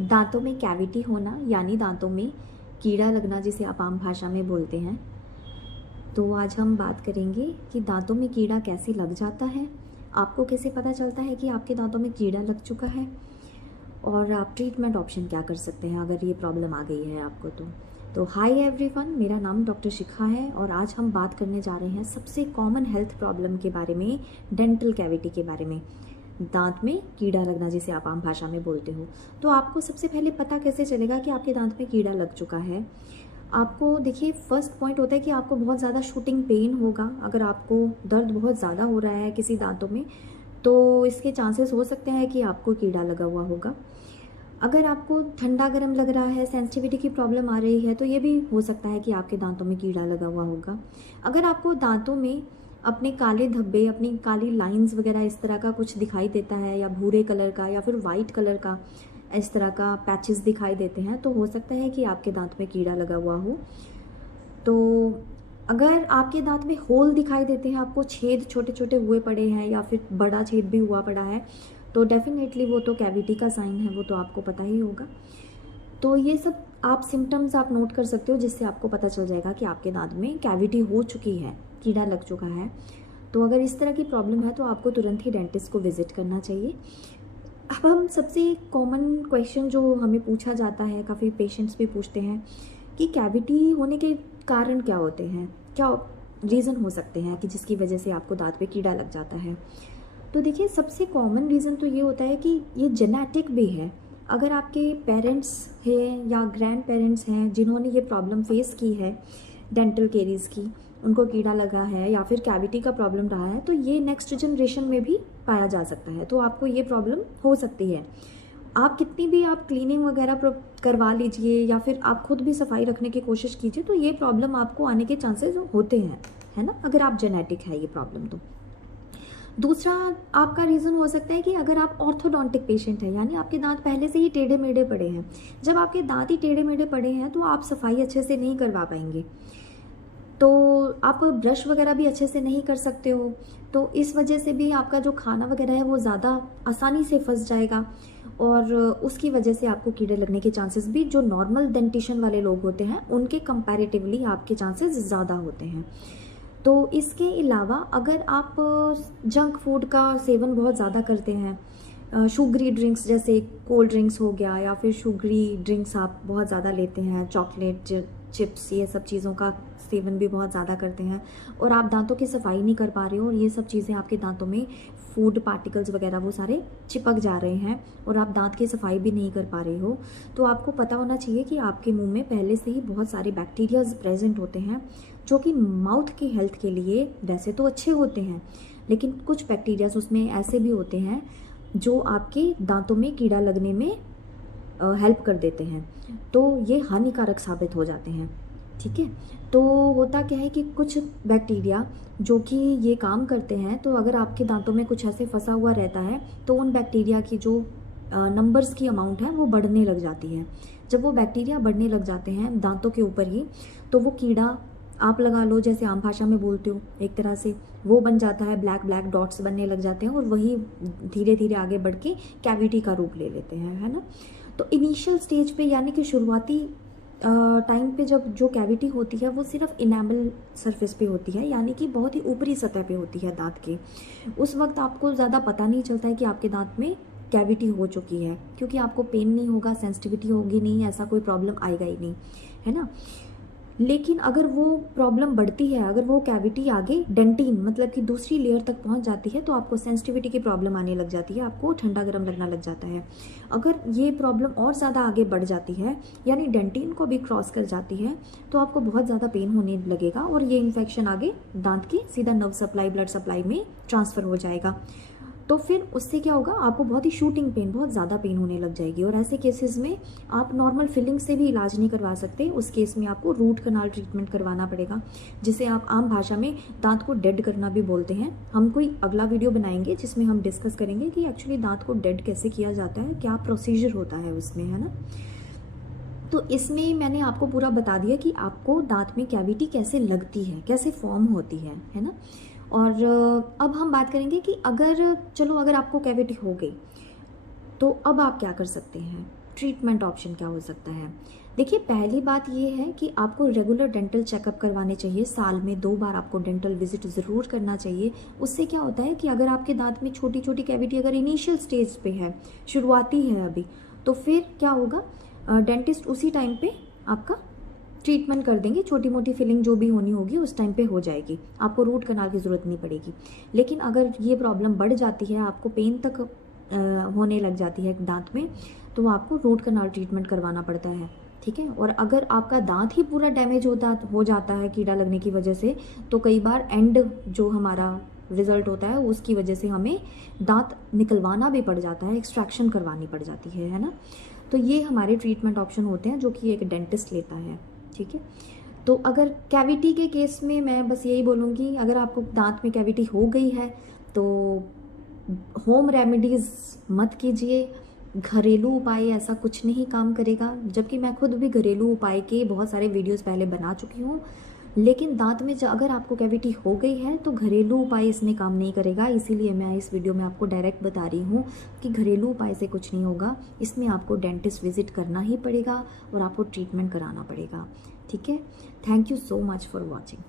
दांतों में कैविटी होना यानी दांतों में कीड़ा लगना, जिसे आप आम भाषा में बोलते हैं। तो आज हम बात करेंगे कि दांतों में कीड़ा कैसे लग जाता है, आपको कैसे पता चलता है कि आपके दांतों में कीड़ा लग चुका है, और आप ट्रीटमेंट ऑप्शन क्या कर सकते हैं अगर ये प्रॉब्लम आ गई है आपको। तो हाय एवरीवन, मेरा नाम डॉक्टर शिखा है और आज हम बात करने जा रहे हैं सबसे कॉमन हेल्थ प्रॉब्लम के बारे में, डेंटल कैविटी के बारे में, दांत में कीड़ा लगना जिसे आप आम भाषा में बोलते हो। तो आपको सबसे पहले पता कैसे चलेगा कि आपके दांत में कीड़ा लग चुका है? आपको देखिए, फर्स्ट पॉइंट होता है कि आपको बहुत ज़्यादा शूटिंग पेन होगा। अगर आपको दर्द बहुत ज़्यादा हो रहा है किसी दांतों में, तो इसके चांसेस हो सकते हैं कि आपको कीड़ा लगा हुआ होगा। अगर आपको ठंडा गर्म लग रहा है, सेंसिटिविटी की प्रॉब्लम आ रही है, तो ये भी हो सकता है कि आपके दांतों में कीड़ा लगा हुआ होगा। अगर आपको दांतों में अपने काले धब्बे, अपनी काली लाइंस वगैरह इस तरह का कुछ दिखाई देता है, या भूरे कलर का या फिर वाइट कलर का इस तरह का पैचेस दिखाई देते हैं, तो हो सकता है कि आपके दांत में कीड़ा लगा हुआ हो। तो अगर आपके दांत में होल दिखाई देते हैं, आपको छेद छोटे छोटे हुए पड़े हैं या फिर बड़ा छेद भी हुआ पड़ा है, तो डेफिनेटली वो तो कैविटी का साइन है, वो तो आपको पता ही होगा। तो ये सब आप सिम्टम्स आप नोट कर सकते हो, जिससे आपको पता चल जाएगा कि आपके दांत में कैविटी हो चुकी है, कीड़ा लग चुका है। तो अगर इस तरह की प्रॉब्लम है तो आपको तुरंत ही डेंटिस्ट को विजिट करना चाहिए। अब हम सबसे कॉमन क्वेश्चन जो हमें पूछा जाता है, काफ़ी पेशेंट्स भी पूछते हैं कि कैविटी होने के कारण क्या होते हैं, क्या रीज़न हो सकते हैं कि जिसकी वजह से आपको दांत पे कीड़ा लग जाता है। तो देखिए, सबसे कॉमन रीज़न तो ये होता है कि ये जेनेटिक भी है। अगर आपके पेरेंट्स हैं या ग्रैंड पेरेंट्स हैं जिन्होंने ये प्रॉब्लम फेस की है डेंटल केरीज़ की, उनको कीड़ा लगा है या फिर कैविटी का प्रॉब्लम रहा है, तो ये नेक्स्ट जनरेशन में भी पाया जा सकता है। तो आपको ये प्रॉब्लम हो सकती है। आप कितनी भी आप क्लीनिंग वगैरह करवा लीजिए या फिर आप खुद भी सफाई रखने की कोशिश कीजिए, तो ये प्रॉब्लम आपको आने के चांसेस होते हैं, है ना, अगर आप जेनेटिक है ये प्रॉब्लम। तो दूसरा आपका रीज़न हो सकता है कि अगर आप ऑर्थोडोंटिक पेशेंट हैं, यानी आपके दांत पहले से ही टेढ़े मेढ़े पड़े हैं। जब आपके दांत ही टेढ़े मेढ़े पड़े हैं तो आप सफाई अच्छे से नहीं करवा पाएंगे, तो आप ब्रश वगैरह भी अच्छे से नहीं कर सकते हो। तो इस वजह से भी आपका जो खाना वगैरह है वो ज़्यादा आसानी से फंस जाएगा, और उसकी वजह से आपको कीड़े लगने के चांसेस भी, जो नॉर्मल डेंटिशन वाले लोग होते हैं उनके कंपैरेटिवली आपके चांसेस ज़्यादा होते हैं। तो इसके अलावा अगर आप जंक फूड का सेवन बहुत ज़्यादा करते हैं, शुगरी ड्रिंक्स जैसे कोल्ड ड्रिंक्स हो गया, या फिर शुगरी ड्रिंक्स आप बहुत ज़्यादा लेते हैं, चॉकलेट, चिप्स, ये सब चीज़ों का सेवन भी बहुत ज़्यादा करते हैं, और आप दांतों की सफाई नहीं कर पा रहे हो, और ये सब चीज़ें आपके दांतों में फूड पार्टिकल्स वगैरह वो सारे चिपक जा रहे हैं, और आप दांत की सफाई भी नहीं कर पा रहे हो, तो आपको पता होना चाहिए कि आपके मुंह में पहले से ही बहुत सारे बैक्टीरियाज प्रेजेंट होते हैं, जो कि माउथ की हेल्थ के लिए वैसे तो अच्छे होते हैं, लेकिन कुछ बैक्टीरियाज उसमें ऐसे भी होते हैं जो आपके दांतों में कीड़ा लगने में हेल्प कर देते हैं, तो ये हानिकारक साबित हो जाते हैं। ठीक है, तो होता क्या है कि कुछ बैक्टीरिया जो कि ये काम करते हैं, तो अगर आपके दांतों में कुछ ऐसे फंसा हुआ रहता है, तो उन बैक्टीरिया की जो नंबर्स की अमाउंट है वो बढ़ने लग जाती है। जब वो बैक्टीरिया बढ़ने लग जाते हैं दांतों के ऊपर ही, तो वो कीड़ा आप लगा लो, जैसे आम भाषा में बोलते हो एक तरह से, वो बन जाता है, ब्लैक ब्लैक डॉट्स बनने लग जाते हैं, और वही धीरे धीरे आगे बढ़ के कैविटी का रूप ले लेते हैं, है ना। तो इनिशियल स्टेज पे, यानी कि शुरुआती टाइम पे, जब जो कैविटी होती है वो सिर्फ इनेमल सरफेस पे होती है, यानी कि बहुत ही ऊपरी सतह पे होती है दांत के, उस वक्त आपको ज़्यादा पता नहीं चलता है कि आपके दांत में कैविटी हो चुकी है, क्योंकि आपको पेन नहीं होगा, सेंसिटिविटी होगी नहीं, ऐसा कोई प्रॉब्लम आएगा ही नहीं, है ना। लेकिन अगर वो प्रॉब्लम बढ़ती है, अगर वो कैविटी आगे डेंटिन मतलब कि दूसरी लेयर तक पहुंच जाती है, तो आपको सेंसिटिविटी की प्रॉब्लम आने लग जाती है, आपको ठंडा गर्म लगना लग जाता है। अगर ये प्रॉब्लम और ज़्यादा आगे बढ़ जाती है, यानी डेंटिन को भी क्रॉस कर जाती है, तो आपको बहुत ज़्यादा पेन होने लगेगा, और ये इन्फेक्शन आगे दांत की सीधा नर्व सप्लाई, ब्लड सप्लाई में ट्रांसफ़र हो जाएगा। तो फिर उससे क्या होगा, आपको बहुत ही शूटिंग पेन, बहुत ज़्यादा पेन होने लग जाएगी, और ऐसे केसेस में आप नॉर्मल फिलिंग से भी इलाज नहीं करवा सकते। उस केस में आपको रूट कनाल ट्रीटमेंट करवाना पड़ेगा, जिसे आप आम भाषा में दांत को डेड करना भी बोलते हैं। हम कोई अगला वीडियो बनाएंगे जिसमें हम डिस्कस करेंगे कि एक्चुअली दांत को डेड कैसे किया जाता है, क्या प्रोसीजर होता है उसमें, है ना। तो इसमें मैंने आपको पूरा बता दिया कि आपको दांत में कैविटी कैसे लगती है, कैसे फॉर्म होती है ना। और अब हम बात करेंगे कि अगर आपको कैविटी हो गई, तो अब आप क्या कर सकते हैं। ट्रीटमेंट ऑप्शन क्या हो सकता है? देखिए, पहली बात ये है कि आपको रेगुलर डेंटल चेकअप करवाने चाहिए। साल में 2 बार आपको डेंटल विजिट ज़रूर करना चाहिए। उससे क्या होता है कि अगर आपके दांत में छोटी छोटी कैविटी अगर इनिशियल स्टेज पे है, शुरुआती है अभी, तो फिर क्या होगा, डेंटिस्ट उसी टाइम पे आपका ट्रीटमेंट कर देंगे। छोटी मोटी फिलिंग जो भी होनी होगी उस टाइम पे हो जाएगी, आपको रूट कनाल की ज़रूरत नहीं पड़ेगी। लेकिन अगर ये प्रॉब्लम बढ़ जाती है, आपको पेन तक होने लग जाती है दांत में, तो आपको रूट कनाल ट्रीटमेंट करवाना पड़ता है, ठीक है। और अगर आपका दांत ही पूरा डैमेज हो जाता है कीड़ा लगने की वजह से, तो कई बार एंड जो हमारा रिजल्ट होता है उसकी वजह से हमें दांत निकलवाना भी पड़ जाता है, एक्सट्रैक्शन करवानी पड़ जाती है ना। तो ये हमारे ट्रीटमेंट ऑप्शन होते हैं जो कि एक डेंटिस्ट लेता है, ठीक है। तो अगर कैविटी के केस में मैं बस यही बोलूँगी, अगर आपको दांत में कैविटी हो गई है तो होम रेमेडीज़ मत कीजिए, घरेलू उपाय ऐसा कुछ नहीं काम करेगा। जबकि मैं खुद भी घरेलू उपाय के बहुत सारे वीडियोस पहले बना चुकी हूँ, लेकिन दांत में अगर आपको कैविटी हो गई है तो घरेलू उपाय इसने काम नहीं करेगा। इसीलिए मैं इस वीडियो में आपको डायरेक्ट बता रही हूँ कि घरेलू उपाय से कुछ नहीं होगा, इसमें आपको डेंटिस्ट विजिट करना ही पड़ेगा और आपको ट्रीटमेंट कराना पड़ेगा, ठीक है। Thank you so much for watching.